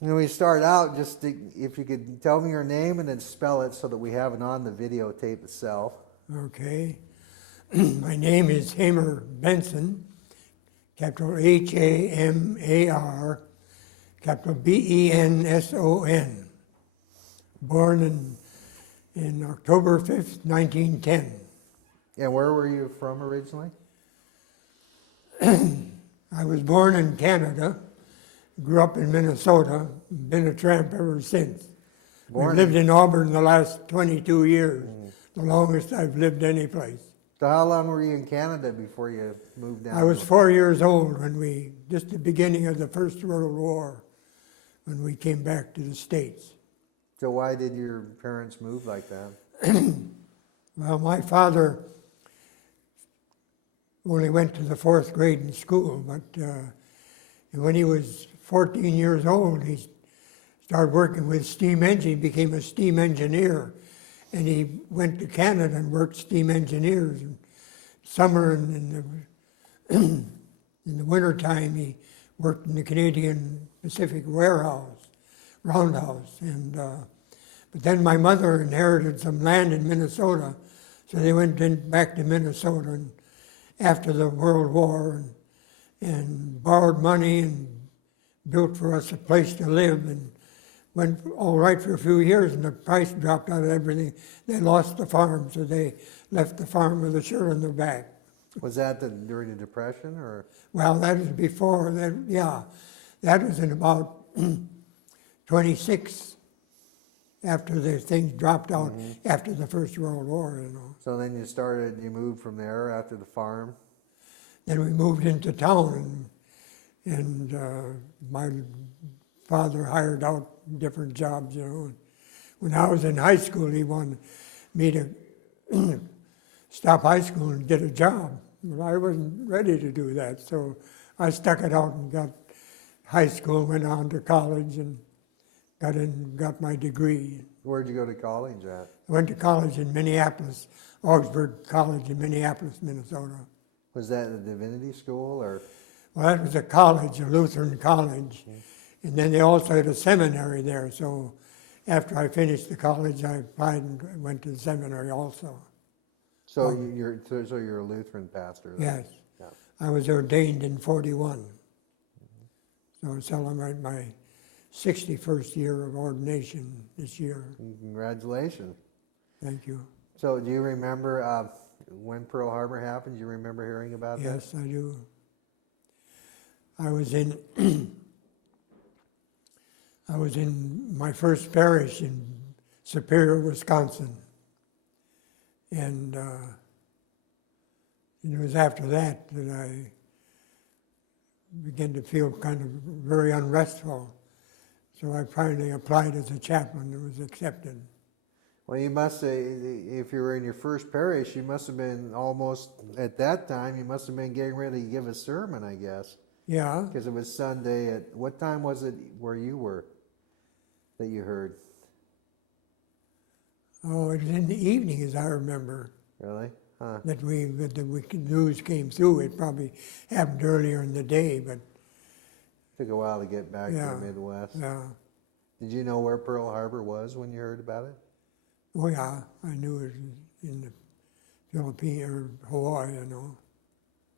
And we start out if you could tell me your name and then spell it so that we have it on the videotape itself. Okay. My name is Hamar Benson, capital Hamar, capital Benson. Born in October 5th, 1910. And where were you from originally? I was born in Canada, grew up in Minnesota, been a tramp ever since. I've lived in Auburn the last 22 years, the longest I've lived any place. So how long were you in Canada before you moved down? I was 4 years old when just the beginning of the First World War, when we came back to the States. So why did your parents move like that? Well, my father only went to the 4th grade in school, but when he was 14 years old, he started working with steam engine, became a steam engineer, and he went to Canada and worked steam engineers. In summer and in the wintertime, he worked in the Canadian Pacific Roundhouse. But then my mother inherited some land in Minnesota, so they went back to Minnesota after the World War and borrowed money and built for us a place to live, and went all right for a few years, and the price dropped out of everything. They lost the farm, so they left the farm with a shirt on their back. Was that during the Depression, or? Well, that was before that. Yeah, that was in about 26 after the things dropped out after the First World War, you know. So then you moved from there after the farm? Then we moved into town, and my father hired out different jobs, you know. When I was in high school, he wanted me to stop high school and get a job. But I wasn't ready to do that, so I stuck it out and got high school, went on to college, and got my degree. Where'd you go to college at? I went to college in Minneapolis, Augsburg College in Minneapolis, Minnesota. Was that a divinity school, or? Well, that was a college, a Lutheran college. And then they also had a seminary there. So after I finished the college, I applied and went to the seminary also. So you're a Lutheran pastor then? Yes. Yeah. I was ordained in 41. So I celebrate my 61st year of ordination this year. Congratulations. Thank you. So do you remember when Pearl Harbor happened? Do you remember hearing about that? Yes, I do. I was in my first parish in Superior, Wisconsin. And it was after that I began to feel kind of very unrestful. So I finally applied as a chaplain and was accepted. Well, you must say, if you were in your first parish, you must have been almost, at that time, you must have been getting ready to give a sermon, I guess. Yeah. Because it was Sunday. What time was it where you were that you heard? Oh, it was in the evening, as I remember. Really? Huh. That the news came through. It probably happened earlier in the day, but Took a while to get back to the Midwest. Yeah. Did you know where Pearl Harbor was when you heard about it? Oh yeah, I knew it was in the Philippines or Hawaii, you know.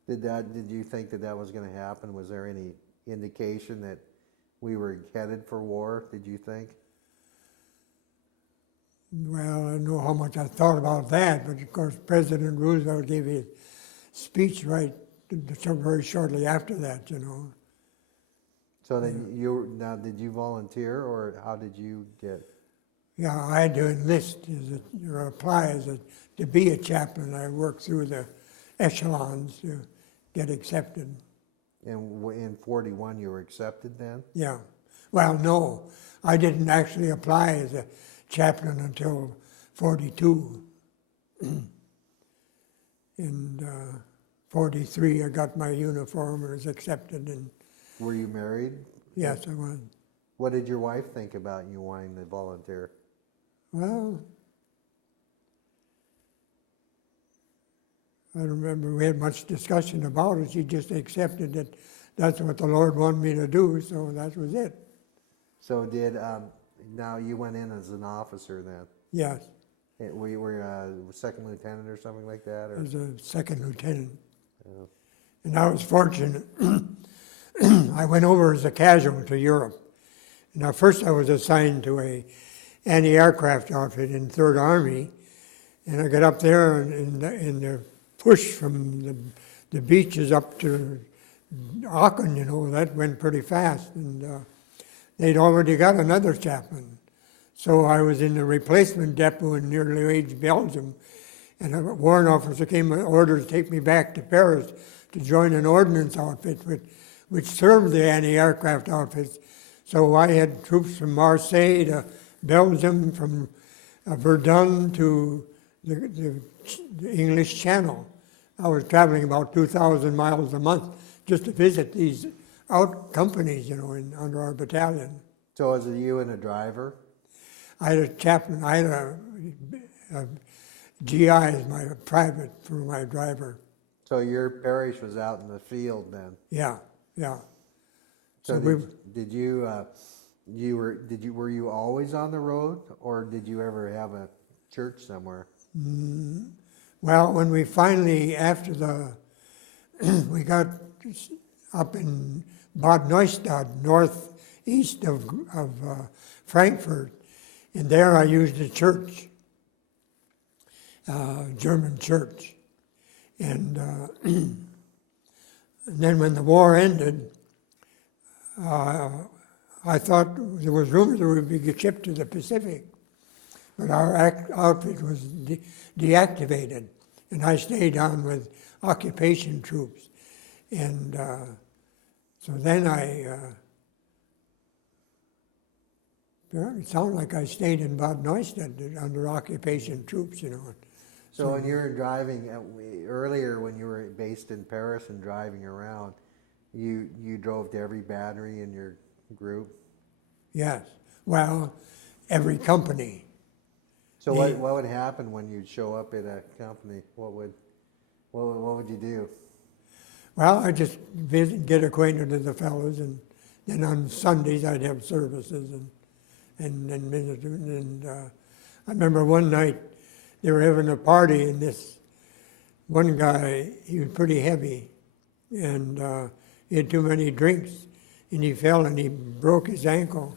Did you think that was going to happen? Was there any indication that we were headed for war, did you think? Well, I don't know how much I thought about that, but of course President Roosevelt gave his speech very shortly after that, you know. So then did you volunteer, or how did you get? Yeah, I had to enlist or apply to be a chaplain. I worked through the echelons to get accepted. And in 41 you were accepted then? Yeah. Well, no, I didn't actually apply as a chaplain until 42. In 43, I got my uniform and was accepted. And were you married? Yes, I was. What did your wife think about you wanting to volunteer? Well, I remember we had much discussion about it. She just accepted that that's what the Lord wanted me to do, so that was it. So now you went in as an officer then? Yes, Were you a second lieutenant or something like that? I was a second lieutenant. Yeah. And I was fortunate. I went over as a casual to Europe. Now, first I was assigned to a anti-aircraft outfit in 3rd Army, and I got up there, and the push from the beaches up to Aachen, that went pretty fast, and they'd already got another chaplain. So I was in the replacement depot in nearly age Belgium, and a warrant officer came with orders to take me back to Paris to join an ordnance outfit which served the anti-aircraft outfits. So I had troops from Marseille to Belgium, from Verdun to the English Channel. I was traveling about 2,000 miles a month just to visit these out companies, under our battalion. So was it you and a driver? I had a chaplain, I had a GI as my private for my driver. So your parish was out in the field then? Yeah. So we- were you always on the road, or did you ever have a church somewhere? Well, when we finally, after we got up in Bad Neustadt, northeast of Frankfurt, and there I used a church, German church. And then when the war ended, I thought there was rumors that we would be shipped to the Pacific, but our outfit was deactivated, and I stayed on with occupation troops. And so then it sounded like I stayed in Bad Neustadt under occupation troops, So when you were driving, earlier when you were based in Paris and driving around, you drove to every battery in your group? Yes. Well, every company. So what would happen when you'd show up at a company? What would you do? Well, I just get acquainted with the fellows, and then on Sundays I'd have services and visit. And I remember one night they were having a party, and this one guy, he was pretty heavy, and he had too many drinks, and he fell and he broke his ankle,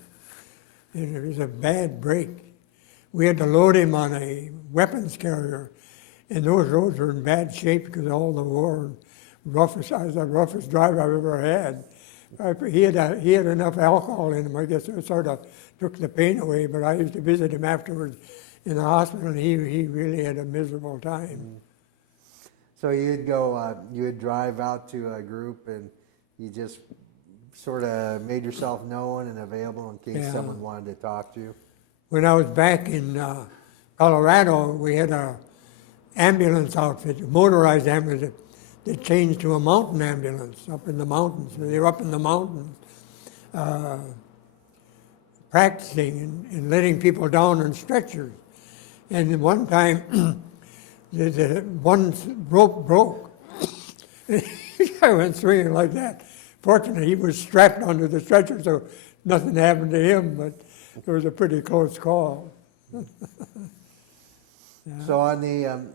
and it was a bad break. We had to load him on a weapons carrier, and those roads were in bad shape because of all the war. I was the roughest driver I've ever had. He had enough alcohol in him, I guess it sort of took the pain away, but I used to visit him afterwards in the hospital, and he really had a miserable time. So you'd drive out to a group, and you just sort of made yourself known and available in case someone wanted to talk to you? When I was back in Colorado, we had a ambulance outfit, a motorized ambulance that changed to a mountain ambulance up in the mountains. So they were up in the mountains practicing and letting people down on stretchers. And one time, the one rope broke. I went swinging like that. Fortunately, he was strapped onto the stretcher, so nothing happened to him, but it was a pretty close call. So on the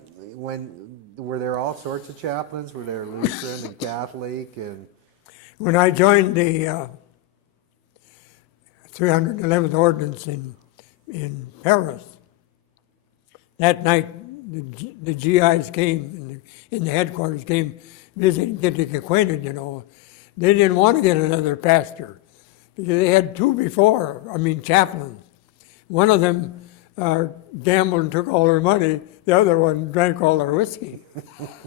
were there all sorts of chaplains? Were there Lutheran and Catholic and? When I joined the 311th Ordnance in Paris, that night the GIs came in the headquarters came visiting, getting acquainted. They didn't want to get another pastor because they had two before. Chaplains. One of them gambled and took all their money. The other one drank all their whiskey.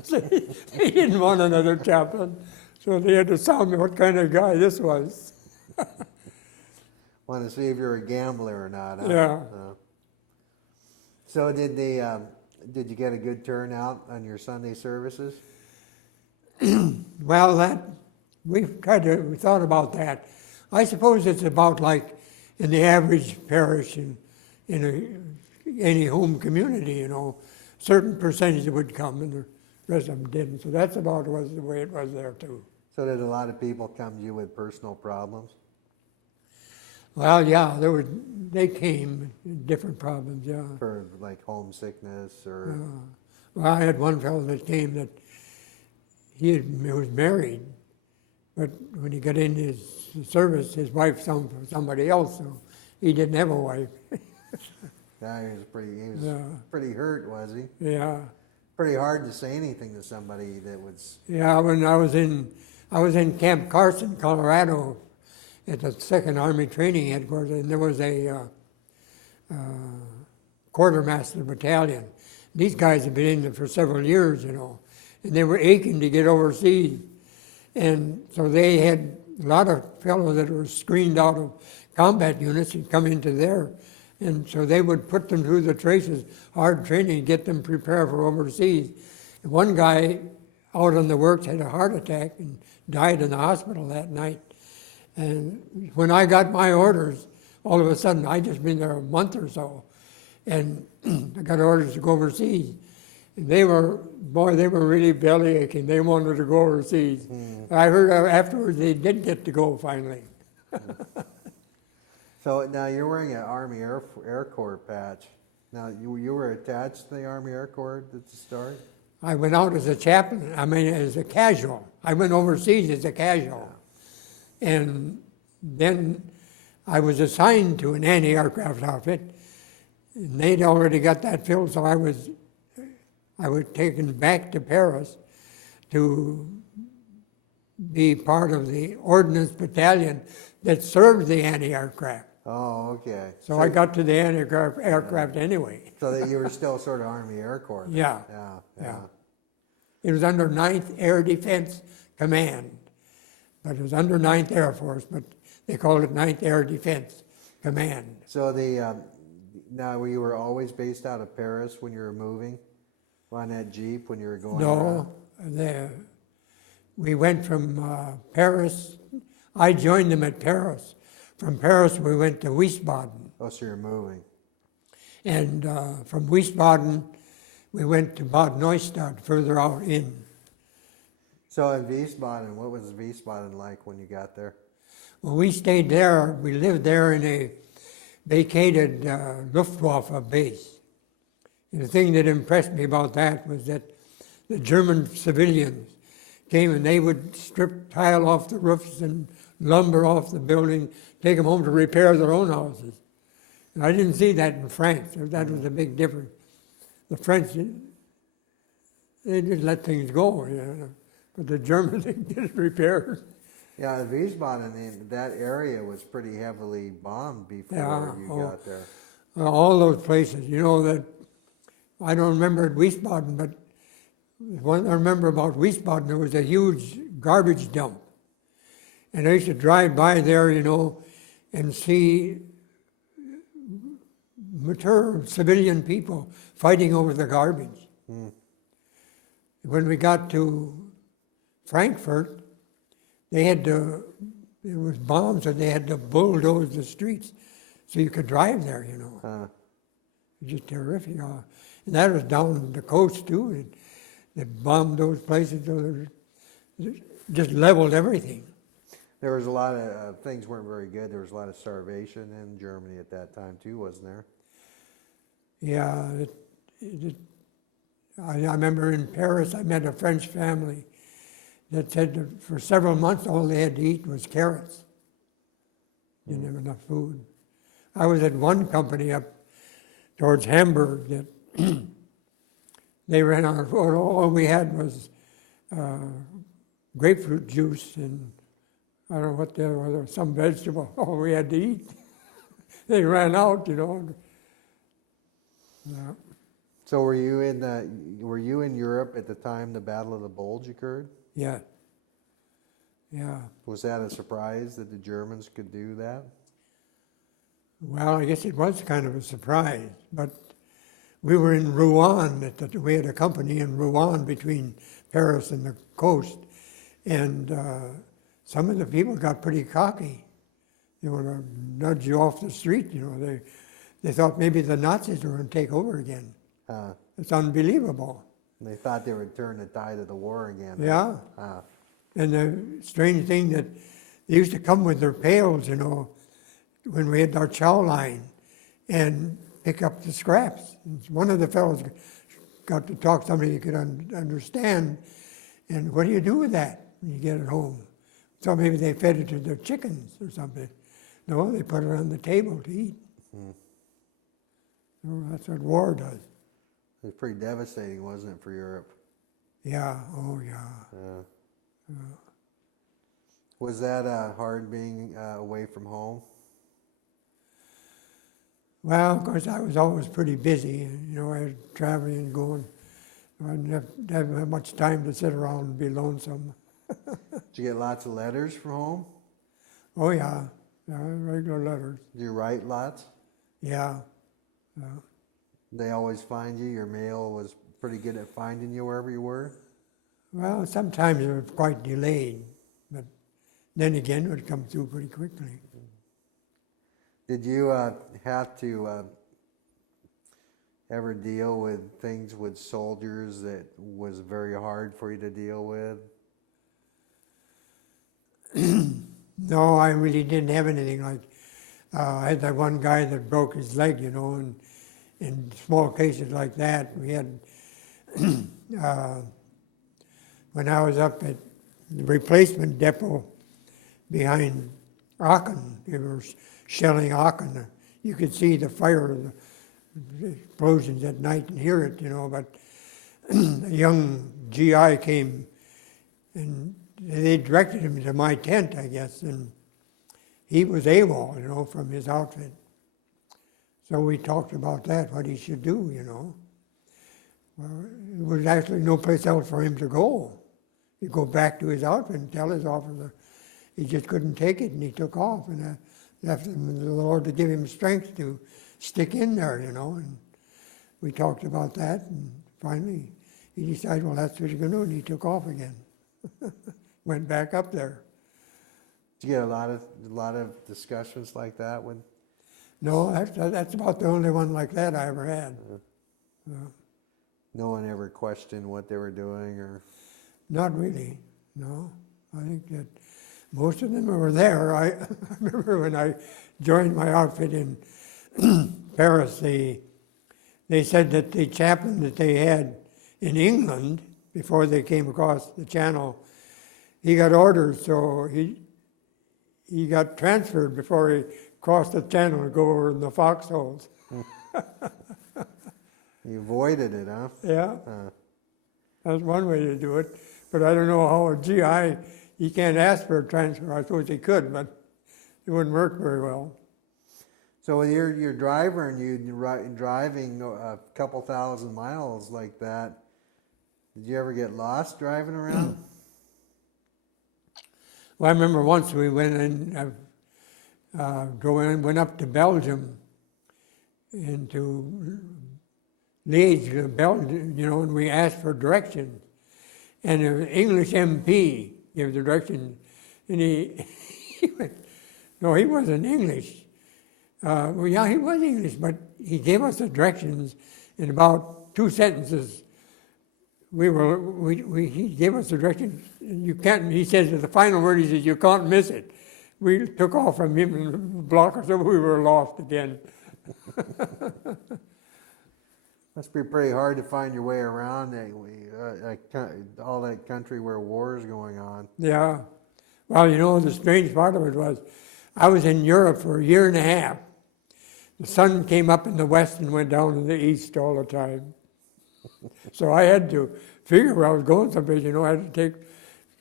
So they didn't want another chaplain, so they had to tell me what kind of guy this was. Want to see if you're a gambler or not? Huh? Yeah. So did you get a good turnout on your Sunday services? Well, we thought about that. I suppose it's about like in the average parish in any home community, certain percentage would come and the rest of them didn't. So that's about the way it was there too. So did a lot of people come to you with personal problems? Well, yeah, they came, different problems, yeah. For like homesickness or? Well, I had one fellow that came that he was married, but when he got in his service, his wife found for somebody else, so he didn't have a wife. Yeah, he was pretty hurt, was he? Yeah. Pretty hard to say anything to somebody that was. Yeah, when I was in Camp Carson, Colorado, at the 2nd Army Training Headquarters, and there was a quartermaster battalion. These guys had been in there for several years, and they were aching to get overseas. And so they had a lot of fellows that were screened out of combat units and come into there. And so they would put them through the traces, hard training, get them prepared for overseas. And one guy out on the works had a heart attack and died in the hospital that night. And when I got my orders, all of a sudden, I'd just been there a month or so, and I got orders to go overseas. And they were really belly aching. They wanted to go overseas. I heard afterwards they did get to go finally. So now you're wearing an Army Air Corps patch. Now you were attached to the Army Air Corps at the start? I went out as a chaplain, as a casual. I went overseas as a casual. And then I was assigned to an anti-aircraft outfit, and they'd already got that filled, so I was taken back to Paris to be part of the ordnance battalion that served the anti-aircraft. Oh, okay. So I got to the anti-aircraft anyway. So that you were still sort of Army Air Corps. Then. Yeah. Yeah. It was under 9th Air Defense Command, but it was under 9th Air Force, but they called it 9th Air Defense Command. So now you were always based out of Paris when you were moving on that Jeep when you were going around? No, we went from Paris. I joined them at Paris. From Paris, we went to Wiesbaden. Oh, so you're moving. And from Wiesbaden, we went to Bad Neustadt, further out in. So in Wiesbaden, what was Wiesbaden like when you got there? Well, we stayed there. We lived there in a vacated Luftwaffe base. And the thing that impressed me about that was that the German civilians came and they would strip tile off the roofs and lumber off the building, take them home to repair their own houses. And I didn't see that in France. That was a big difference. The French, they just let things go, but the Germans, they did repair. Yeah, Wiesbaden, that area was pretty heavily bombed before you got there. All those places, that I don't remember at Wiesbaden, but what I remember about Wiesbaden, there was a huge garbage dump. And I used to drive by there, and see mature civilian people fighting over the garbage. When we got to Frankfurt, it was bombs, and they had to bulldoze the streets so you could drive there, It was just terrific. And that was down the coast, too. They bombed those places, so they just leveled everything. There was a lot of things weren't very good. There was a lot of starvation in Germany at that time, too, wasn't there? Yeah. I remember in Paris, I met a French family that said that for several months all they had to eat was carrots. Didn't have enough food. I was at one company up towards Hamburg that they ran out of food. All we had was grapefruit juice and I don't know what there was, some vegetable. All we had to eat. They ran out, Yeah. So were you in Europe at the time the Battle of the Bulge occurred? Yeah. Was that a surprise that the Germans could do that? Well, I guess it was kind of a surprise, but we were in Rouen. We had a company in Rouen between Paris and the coast, and some of the people got pretty cocky. They want to nudge you off the street, They thought maybe the Nazis were going to take over again. It's unbelievable. They thought they would turn the tide of the war again. Yeah. And the strange thing that they used to come with their pails, when we had our chow line and pick up the scraps. And one of the fellows got to talk to somebody he could understand. And what do you do with that when you get it home? So maybe they fed it to their chickens or something. No, they put it on the table to eat. So that's what war does. It was pretty devastating, wasn't it, for Europe? Yeah, oh yeah. Was that hard being away from home? Well, of course, I was always pretty busy. You know, I was traveling and going. I didn't have much time to sit around and be lonesome. Did you get lots of letters from home? Oh yeah, regular letters. Did you write lots? Yeah. They always find you? Your mail was pretty good at finding you wherever you were? Well, sometimes it was quite delayed, but then again, it would come through pretty quickly. Did you have to ever deal with things with soldiers that was very hard for you to deal with? No, I really didn't have anything like. I had that one guy that broke his leg, you know, and in small cases like that, we had. When I was up at the replacement depot behind Aachen, they were shelling Aachen. You could see the fire, the explosions at night and hear it, you know, but a young GI came and they directed him to my tent, I guess, and he was AWOL, you know, from his outfit. So we talked about that, what he should do, you know. Well, there was actually no place else for him to go. He'd go back to his outfit and tell his officer he just couldn't take it, and he took off, and I left him with the Lord to give him strength to stick in there, you know, and we talked about that, and finally he decided, well, that's what you're going to do, and he took off again. Went back up there. Did you get a lot of discussions like that with? No, that's about the only one like that I ever had. No one ever questioned what they were doing, or? Not really, no. I think that most of them were there. I remember when I joined my outfit in Paris, they said that the chaplain that they had in England, before they came across the channel, he got orders, so he got transferred before he crossed the channel to go over in the foxholes. You avoided it, huh? Yeah, that's one way to do it. But I don't know how a GI, he can't ask for a transfer. I suppose he could, but it wouldn't work very well. So when you're driver and you're driving a couple thousand miles like that, did you ever get lost driving around? Well, I remember once we went in, went up to Belgium, into Liège, Belgium, you know, and we asked for directions. And an English MP gave the direction, and he went, no, he wasn't English. Well, yeah, he was English, but he gave us the directions in about 2 sentences. He gave us the directions. You can't. He says the final word. He says you can't miss it. We took off from him in a block or so. We were lost again. Must be pretty hard to find your way around all that country where war is going on. Yeah. Well, you know, the strange part of it was, I was in Europe for a year and a half. The sun came up in the west and went down in the east all the time. So I had to figure where I was going someplace, you know, I had to take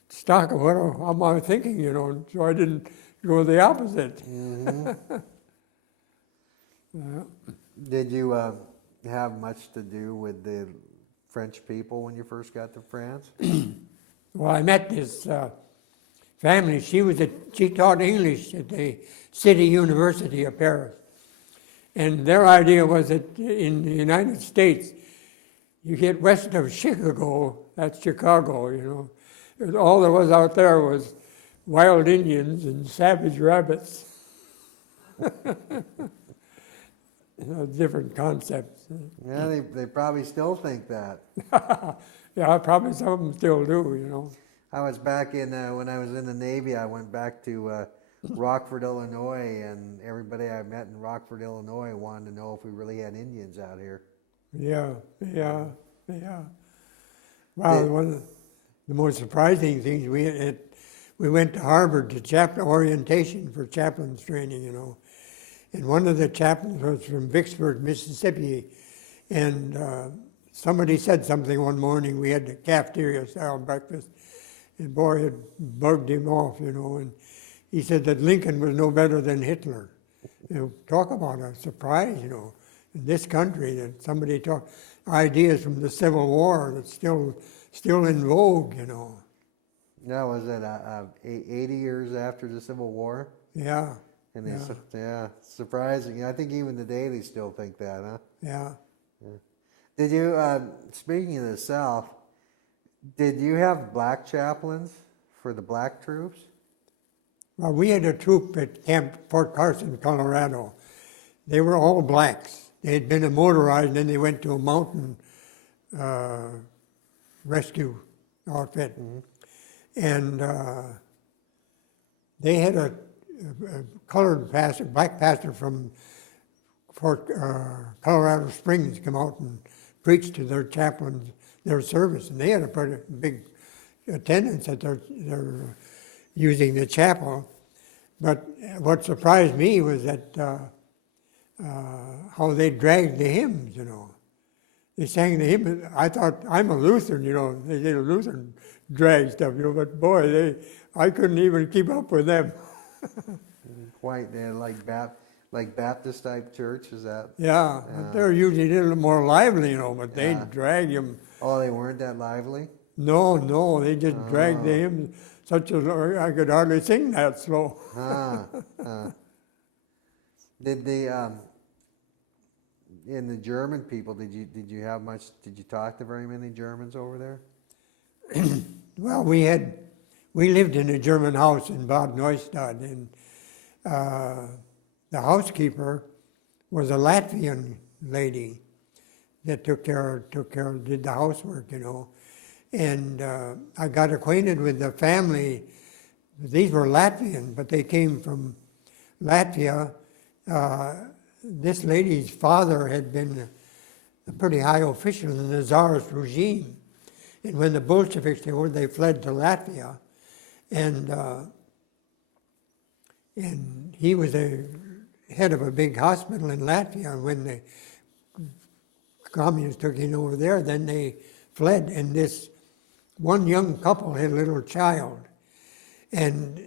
stock of what am I thinking, you know, so I didn't go the opposite. Mm-hmm. Did you have much to do with the French people when you first got to France? Well, I met this family. She taught English at the City University of Paris. And their idea was that in the United States, you get west of Chicago, that's Chicago, you know. All there was out there was wild Indians and savage rabbits. Different concepts. Yeah, they probably still think that. Yeah, probably some of them still do, you know. I was back in, when I was in the Navy, I went back to Rockford, Illinois, and everybody I met in Rockford, Illinois wanted to know if we really had Indians out here. Yeah. Well, one of the most surprising things, we went to Harvard to orientation for chaplains training, and one of the chaplains was from Vicksburg, Mississippi, and somebody said something one morning. We had the cafeteria-style breakfast, and boy, it bugged him off, and he said that Lincoln was no better than Hitler. Talk about a surprise, in this country that somebody ideas from the Civil War that's still in vogue, Now, was it 80 years after the Civil War? Yeah. And surprising. I think even today they still think that, huh? Yeah. Did you, speaking of the South, did you have black chaplains for the black troops? Well, we had a troop at Camp Fort Carson, Colorado. They were all blacks. They had been motorized, and then they went to a mountain rescue outfit. And they had a colored pastor, black pastor from Colorado Springs come out and preach to their chaplains their service. And they had a pretty big attendance at their using the chapel. But what surprised me was that how they dragged the hymns, They sang the hymn. I thought, I'm a Lutheran, they did a Lutheran drag stuff, but boy, I couldn't even keep up with them. Quite, they're like Baptist type church, is that? Yeah, but they're usually a little more lively, but they drag them. Oh, they weren't that lively? No, they just dragged the hymns such as I could hardly sing that slow. Did the in the German people, did you talk to very many Germans over there? Well, we lived in a German house in Bad Neustadt, and the housekeeper was a Latvian lady that did the housework, And I got acquainted with the family. These were Latvian, but they came from Latvia. This lady's father had been a pretty high official in the Tsarist regime. And when the Bolsheviks came over, they fled to Latvia. And he was the head of a big hospital in Latvia. And when the communists took him over there, then they fled. And this one young couple had a little child. And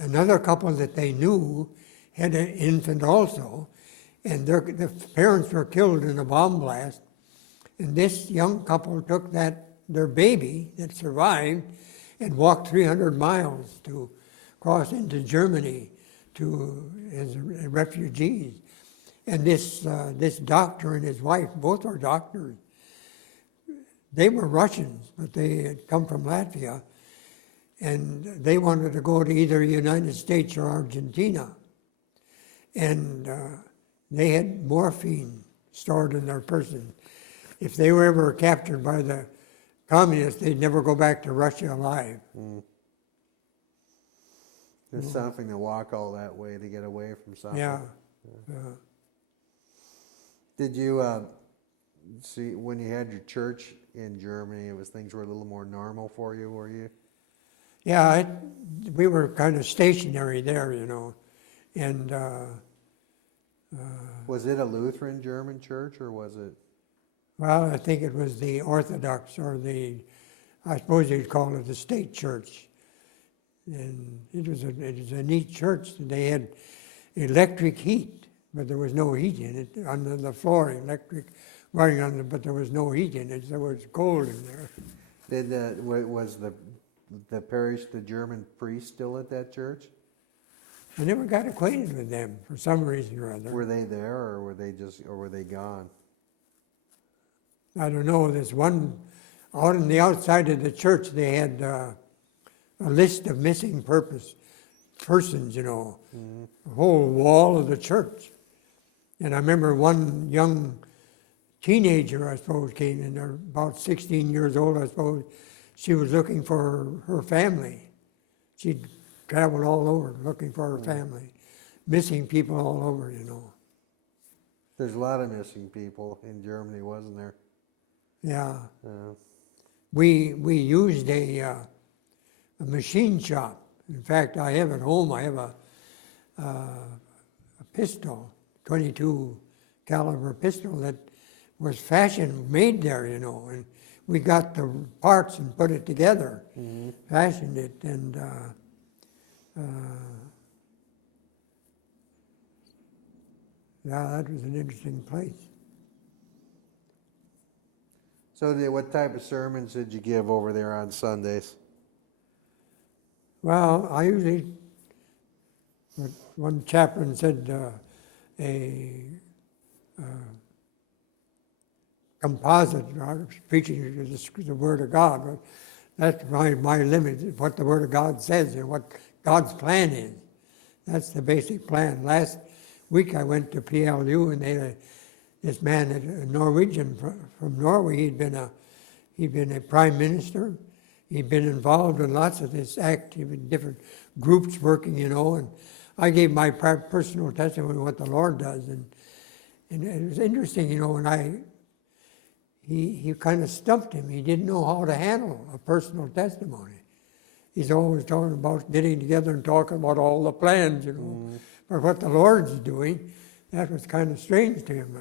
another couple that they knew had an infant also, and the parents were killed in a bomb blast. And this young couple took their baby that survived and walked 300 miles to cross into Germany as refugees. And this doctor and his wife, both were doctors. They were Russians, but they had come from Latvia, and they wanted to go to either the United States or Argentina. And they had morphine stored in their person. If they were ever captured by the communists, they'd never go back to Russia alive. There's something to walk all that way to get away from something. Yeah. Did you see when you had your church in Germany, things were a little more normal for you, were you? Yeah, we were kind of stationary there, and was it a Lutheran German church, or was it? Well, I think it was the Orthodox, or I suppose you'd call it the state church. And it was a neat church. They had electric heat, but there was no heat in it. Under the floor, electric running on it, but there was no heat in it. There was cold in there. Was the parish, the German priest, still at that church? I never got acquainted with them for some reason or other. Were they there, or were they gone? I don't know. There's one out on the outside of the church. They had a list of missing persons. A whole wall of the church. And I remember one young teenager, I suppose, came in there, about 16 years old, I suppose. She was looking for her family. She'd traveled all over looking for her family. Missing people all over, you know. There's a lot of missing people in Germany, wasn't there? Yeah. Uh, We used a machine shop. In fact, I have at home, I have a pistol, 22 caliber pistol that was made there, you know, and we got the parts and put it together, fashioned it, and yeah, that was an interesting place. So what type of sermons did you give over there on Sundays? Well, I usually, one chaplain said a composite, I was preaching the Word of God, but that's my limit, what the Word of God says and what God's plan is. That's the basic plan. Last week I went to PLU and they had this man, a Norwegian from Norway, he'd been a prime minister. He'd been involved in lots of this active in different groups working, you know, and I gave my personal testimony of what the Lord does. And it was interesting, you know, when he kind of stumped him. He didn't know how to handle a personal testimony. He's always talking about getting together and talking about all the plans, you know. But what the Lord's doing, that was kind of strange to him.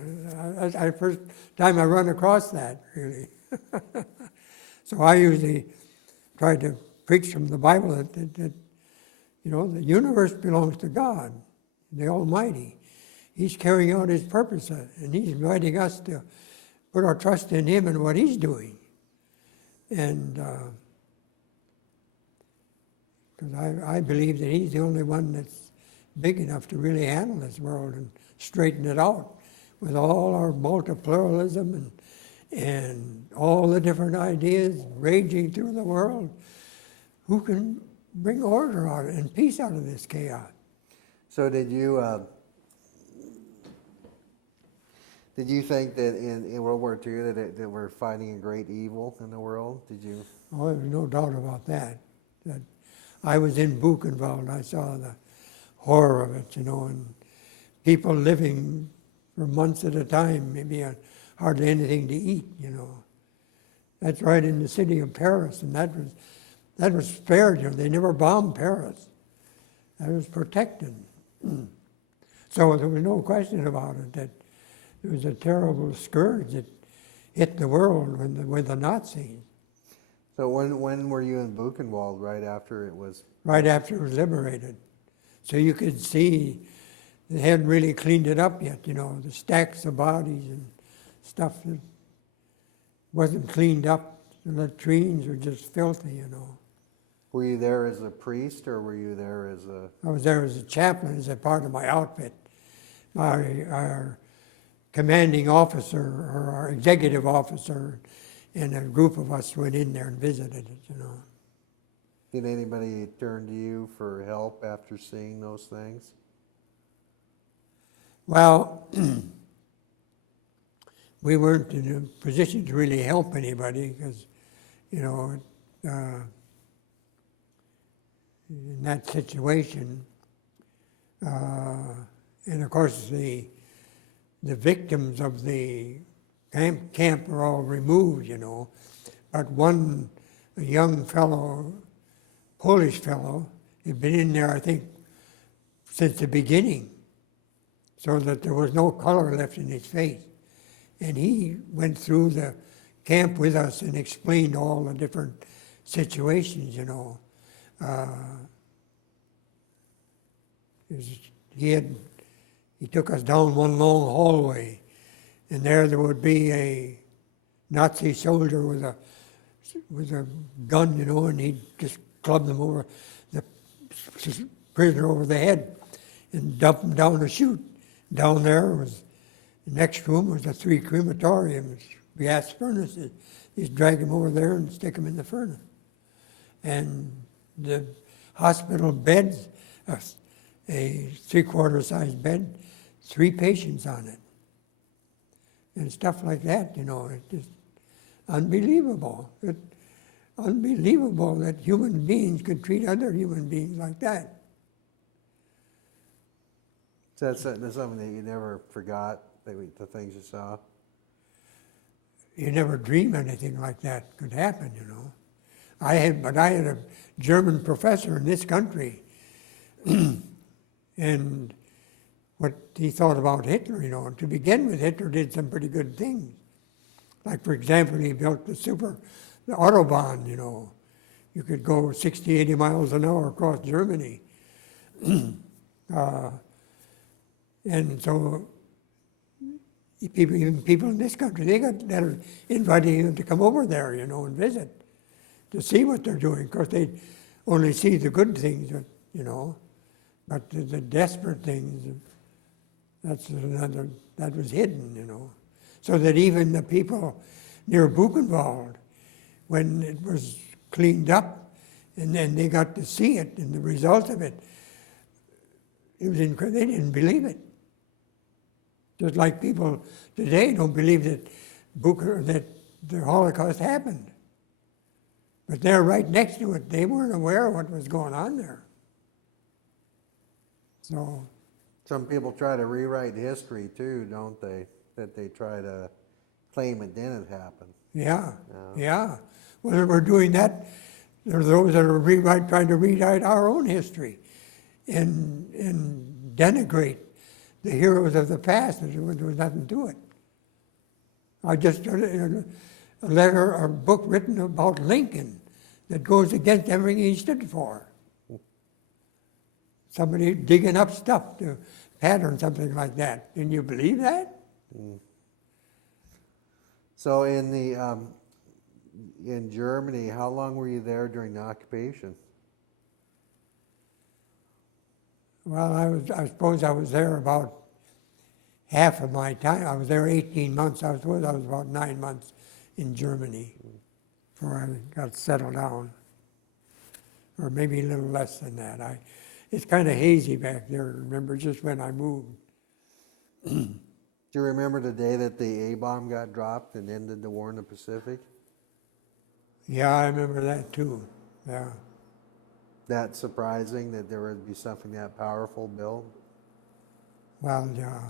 I first time I run across that, really. So I usually try to preach from the Bible that you know, the universe belongs to God, the Almighty. He's carrying out His purpose, and He's inviting us to put our trust in Him and what He's doing. And because I believe that He's the only one that's big enough to really handle this world and straighten it out with all our multipluralism and all the different ideas raging through the world. Who can bring order out and peace out of this chaos? So did you think that in World War II that we're fighting a great evil in the world? Did you? Oh, there's no doubt about that. I was in Buchenwald and I saw the horror of it, you know, and people living for months at a time, maybe hardly anything to eat, you know. That's right in the city of Paris, and that was spared, you know. They never bombed Paris. That was protected. So there was no question about it that it was a terrible scourge that hit the world with the Nazis. So when were you in Buchenwald? Right after it was? Right after it was liberated. So you could see they hadn't really cleaned it up yet, you know, the stacks of bodies and stuff that wasn't cleaned up. The latrines were just filthy, you know. Were you there as a priest or were you there as a? I was there as a chaplain, as a part of my outfit. Our commanding officer, or our executive officer, and a group of us went in there and visited it, you know. Did anybody turn to you for help after seeing those things? Well, we weren't in a position to really help anybody because, you know, in that situation, and of course the victims of the camp were all removed, you know, but a young fellow, Polish fellow, had been in there, I think, since the beginning, so that there was no color left in his face. And he went through the camp with us and explained all the different situations, you know. He took us down one long hallway, and there would be a Nazi soldier with a gun, you know, and he'd just club them over the prisoner over the head and dump him down to shoot. Down there was the next room was the 3 crematoriums, gas furnaces. He'd drag him over there and stick him in the furnace. And the hospital beds, a 3/4 size bed, 3 patients on it. And stuff like that, you know, it's just unbelievable. unbelievable that human beings could treat other human beings like that. So that's something that you never forgot, the things you saw? You never dream anything like that could happen, you know. I had a German professor in this country, and what he thought about Hitler, you know. To begin with, Hitler did some pretty good things. Like, for example, he built the Autobahn, you know. You could go 60, 80 miles an hour across Germany. And so even people in this country, they got letters inviting them to come over there, you know, and visit, to see what they're doing. Of course, they only see the good things, you know, but the desperate things, that was hidden, you know. So that even the people near Buchenwald, when it was cleaned up, and then they got to see it and the result of it, it was incredible. They didn't believe it. Just like people today don't believe that the Holocaust happened. But they're right next to it. They weren't aware of what was going on there. So some people try to rewrite history too, don't they? That they try to claim it didn't happen. Yeah. Well, we're doing that. There are those that are trying to rewrite our own history and denigrate the heroes of the past. There was nothing to it. I just read a book written about Lincoln that goes against everything he stood for. Somebody digging up stuff to pattern something like that. Can you believe that? Mm. So in Germany, how long were you there during the occupation? Well, I suppose I was there about half of my time. I was there 18 months. I was about 9 months in Germany before I got settled down, or maybe a little less than that. It's kind of hazy back there. I remember just when I moved. Do you remember the day that the A-bomb got dropped and ended the war in the Pacific? Yeah, I remember that too. Yeah. That surprising that there would be something that powerful built? Well, yeah.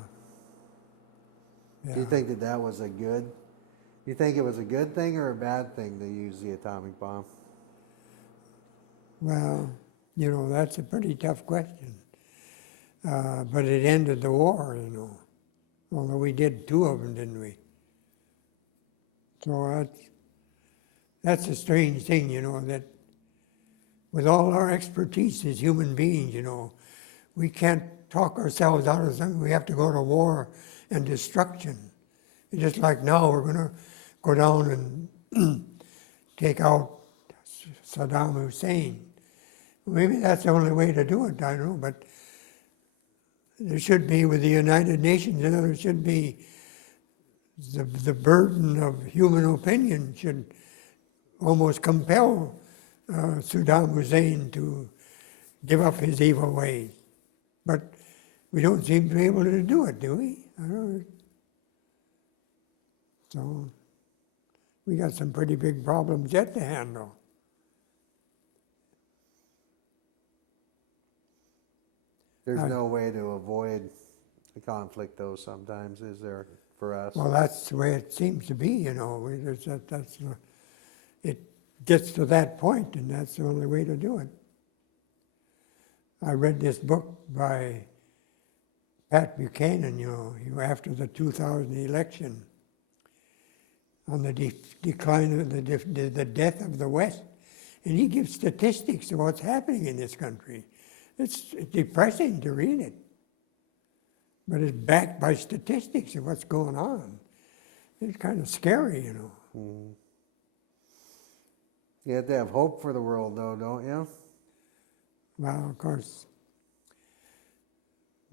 Do you think that was a good? Do you think it was a good thing or a bad thing to use the atomic bomb? Well, you know, that's a pretty tough question. But it ended the war, you know. Although we did 2 of them, didn't we? So that's a strange thing, you know, that with all our expertise as human beings, you know, we can't talk ourselves out of something. We have to go to war and destruction. It's just like now we're going to go down and take out Saddam Hussein. Maybe that's the only way to do it, I don't know, but there should be, with the United Nations, you know, there should be the burden of human opinion should almost compel Saddam Hussein to give up his evil ways. But we don't seem to be able to do it, do we? I don't know. So we got some pretty big problems yet to handle. There's no way to avoid the conflict, though, sometimes, is there, for us? Well, that's the way it seems to be, you know. It gets to that point, and that's the only way to do it. I read this book by Pat Buchanan, you know, after the 2000 election, on the decline of the death of the West. And he gives statistics of what's happening in this country. It's depressing to read it, but it's backed by statistics of what's going on. It's kind of scary, you know. Mm. You have to have hope for the world, though, don't you? Well, of course,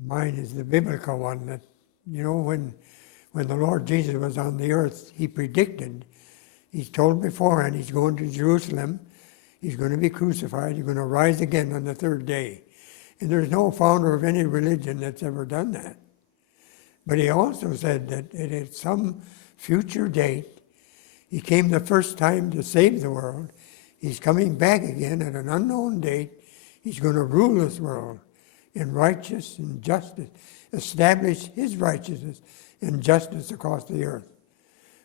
mine is the biblical one that, you know, when the Lord Jesus was on the earth, he predicted, he's told beforehand, he's going to Jerusalem, he's going to be crucified, he's going to rise again on the 3rd day. And there's no founder of any religion that's ever done that. But he also said that at some future date, he came the first time to save the world, He's coming back again at an unknown date. He's going to rule this world in righteousness and justice, establish his righteousness and justice across the earth.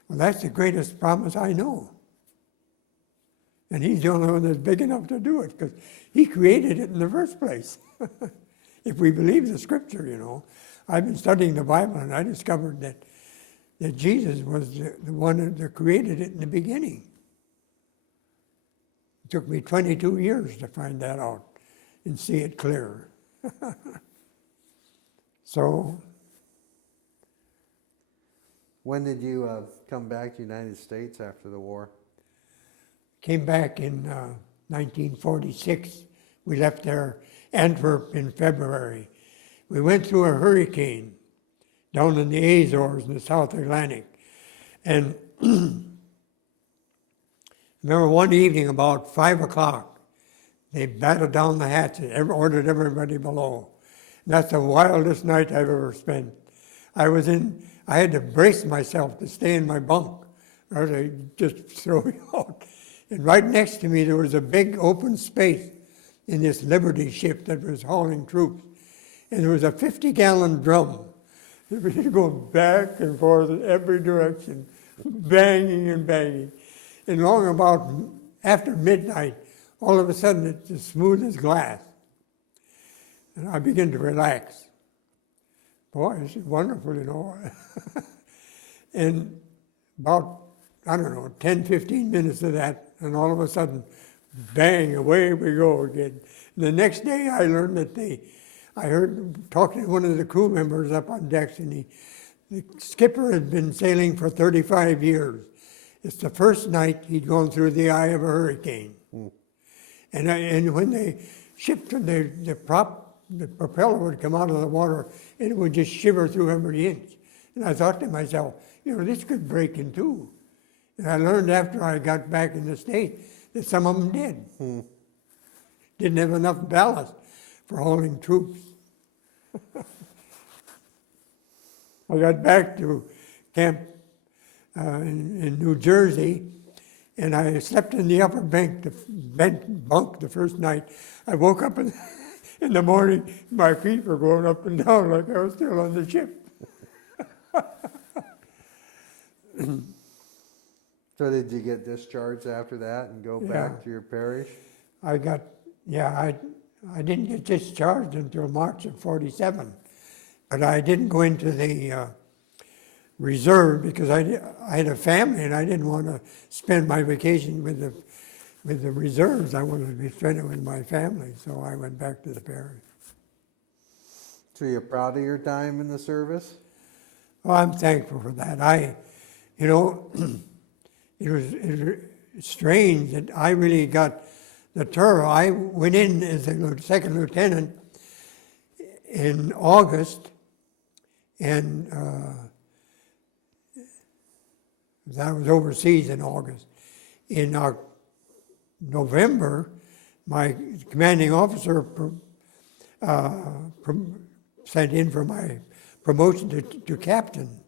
Well, that's the greatest promise I know. And he's the only one that's big enough to do it, because he created it in the first place. If we believe the scripture, you know. I've been studying the Bible, and I discovered that Jesus was the one that created it in the beginning. It took me 22 years to find that out and see it clearer. So, when did you come back to the United States after the war? came back in 1946. We left there, Antwerp, in February. We went through a hurricane down in the Azores in the South Atlantic. And remember one evening about 5 o'clock, they battened down the hatches, ordered everybody below. And that's the wildest night I've ever spent. I had to brace myself to stay in my bunk, or they just throw me out. And right next to me there was a big open space in this Liberty ship that was hauling troops. And there was a 50-gallon drum. It was going back and forth in every direction, banging and banging. And long about after midnight, all of a sudden it's as smooth as glass. And I began to relax. Boy, this is wonderful, you know. And about, 10, 15 minutes of that, and all of a sudden, bang, away we go again. And the next day I learned that I heard talking to one of the crew members up on decks, and the skipper had been sailing for 35 years. It's the first night he'd gone through the eye of a hurricane. And when they shipped the propeller would come out of the water, and it would just shiver through every inch. And I thought to myself, this could break in two. And I learned after I got back in the States that some of them did. Didn't have enough ballast for hauling troops. I got back to camp in New Jersey, and I slept in the upper bunk the first night. I woke up in the morning, my feet were going up and down like I was still on the ship. So did you get discharged after that and go back to your parish? I didn't get discharged until March of '47, but I didn't go into the reserve because I had a family and I didn't want to spend my vacation with the reserves. I wanted to be spending it with my family, so I went back to the parish. So you're proud of your time in the service? Oh, I'm thankful for that. It was strange that I really got the tour. I went in as a second lieutenant in August, and I was overseas in August. In November, my commanding officer sent in for my promotion to captain.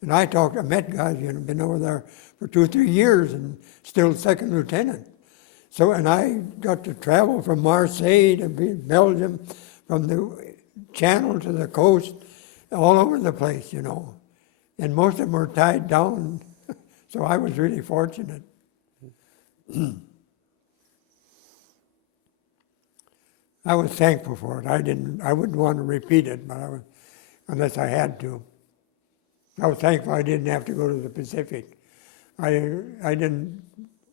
And I met guys, been over there for 2 or 3 years and still second lieutenant. So, and I got to travel from Marseille to Belgium, from the channel to the coast, all over the place, And most of them were tied down, so I was really fortunate. I was thankful for it. I wouldn't want to repeat it, but unless I had to. I was thankful I didn't have to go to the Pacific. I didn't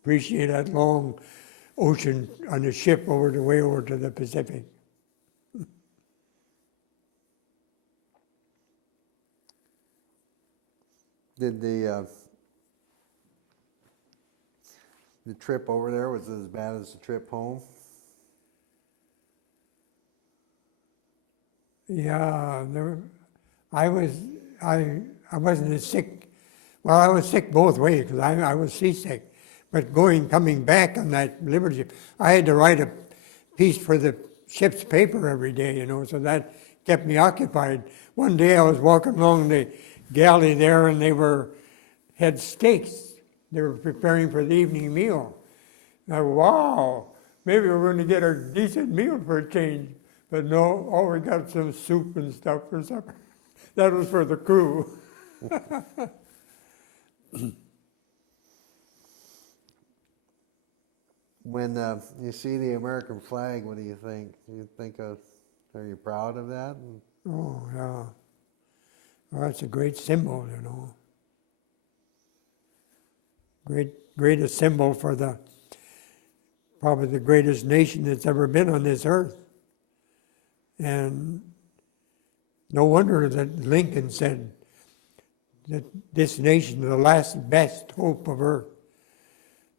appreciate that long ocean on a ship way over to the Pacific. Did the trip over there was as bad as the trip home? Yeah, I wasn't as sick. Well, I was sick both ways because I was seasick. But coming back on that Liberty ship, I had to write a piece for the ship's paper every day, so that kept me occupied. One day I was walking along the galley there, and they had steaks. They were preparing for the evening meal. Now, wow, maybe we're going to get a decent meal for a change. But no, oh, we got some soup and stuff for supper. That was for the crew. When you see the American flag, what do you think? Are you proud of that? Oh, yeah. Well, it's a great symbol, Greatest symbol for probably the greatest nation that's ever been on this earth. And no wonder that Lincoln said that this nation is the last best hope of earth.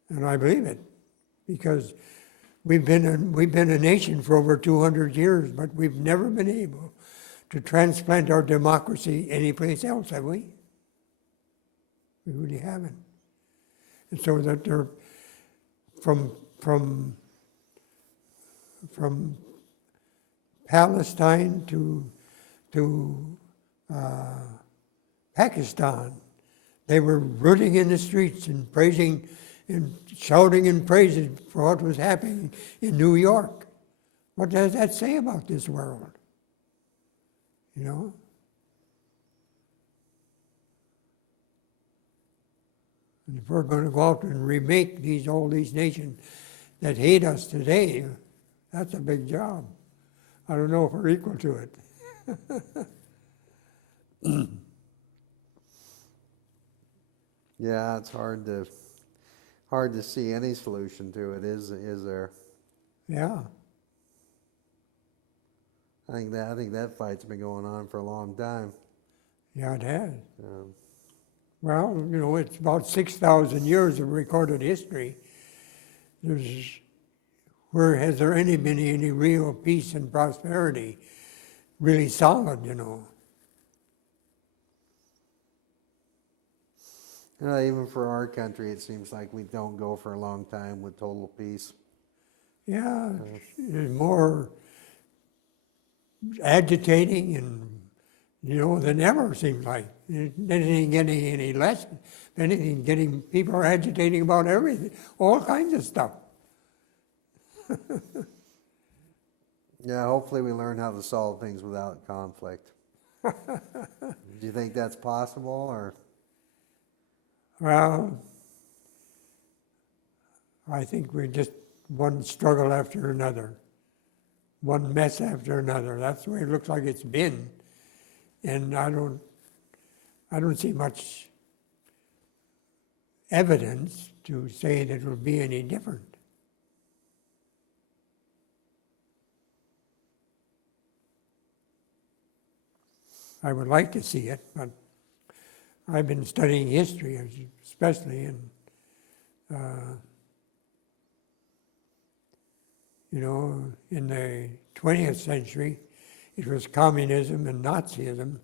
And I believe it, because we've been a nation for over 200 years, but we've never been able to transplant our democracy anyplace else, have we? We really haven't. And so that they're from Palestine to Pakistan, they were rooting in the streets and praising and shouting and praises for what was happening in New York. What does that say about this world? And if we're going to go out and remake all these nations that hate us today, that's a big job. I don't know if we're equal to it. Yeah, it's hard to see any solution to it, is there? Yeah. I think that fight's been going on for a long time. Yeah, it has. Well, it's about 6,000 years of recorded history. Where has there been any real peace and prosperity, really solid, Even for our country, it seems like we don't go for a long time with total peace. Yeah, it's more agitating and, than ever, seems like. It isn't getting any less. If anything, people are agitating about everything, all kinds of stuff. Yeah, hopefully we learn how to solve things without conflict. Do you think that's possible, or? Well, I think we're just one struggle after another, one mess after another. That's the way it looks like it's been, and I don't see much evidence to say that it'll be any different. I would like to see it, but I've been studying history, especially in, in the 20th century, it was communism and Nazism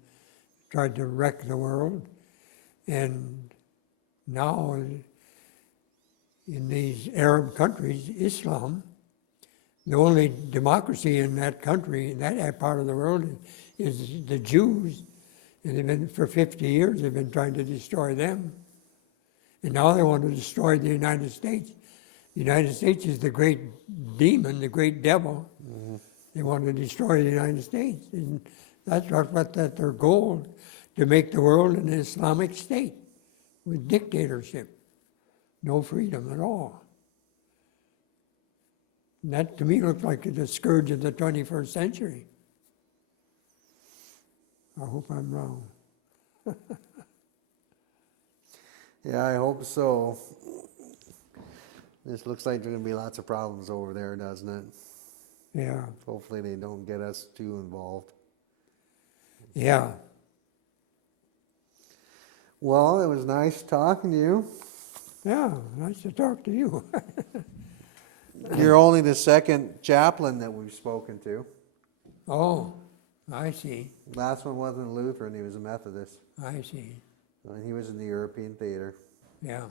tried to wreck the world. And now, in these Arab countries, Islam, the only democracy in that country, in that part of the world, is the Jews. And they've been, for 50 years, they've been trying to destroy them. And now they want to destroy the United States. The United States is the great demon, the great devil. Mm-hmm. They want to destroy the United States. And that's their goal, to make the world an Islamic state with dictatorship. No freedom at all. And that, to me, looks like the scourge of the 21st century. I hope I'm wrong. Yeah, I hope so. This looks like there's going to be lots of problems over there, doesn't it? Yeah. Hopefully they don't get us too involved. Yeah. Well, it was nice talking to you. Yeah, nice to talk to you. You're only the second chaplain that we've spoken to. Oh, I see. Last one wasn't a Lutheran, he was a Methodist. I see. And he was in the European theater. Yeah.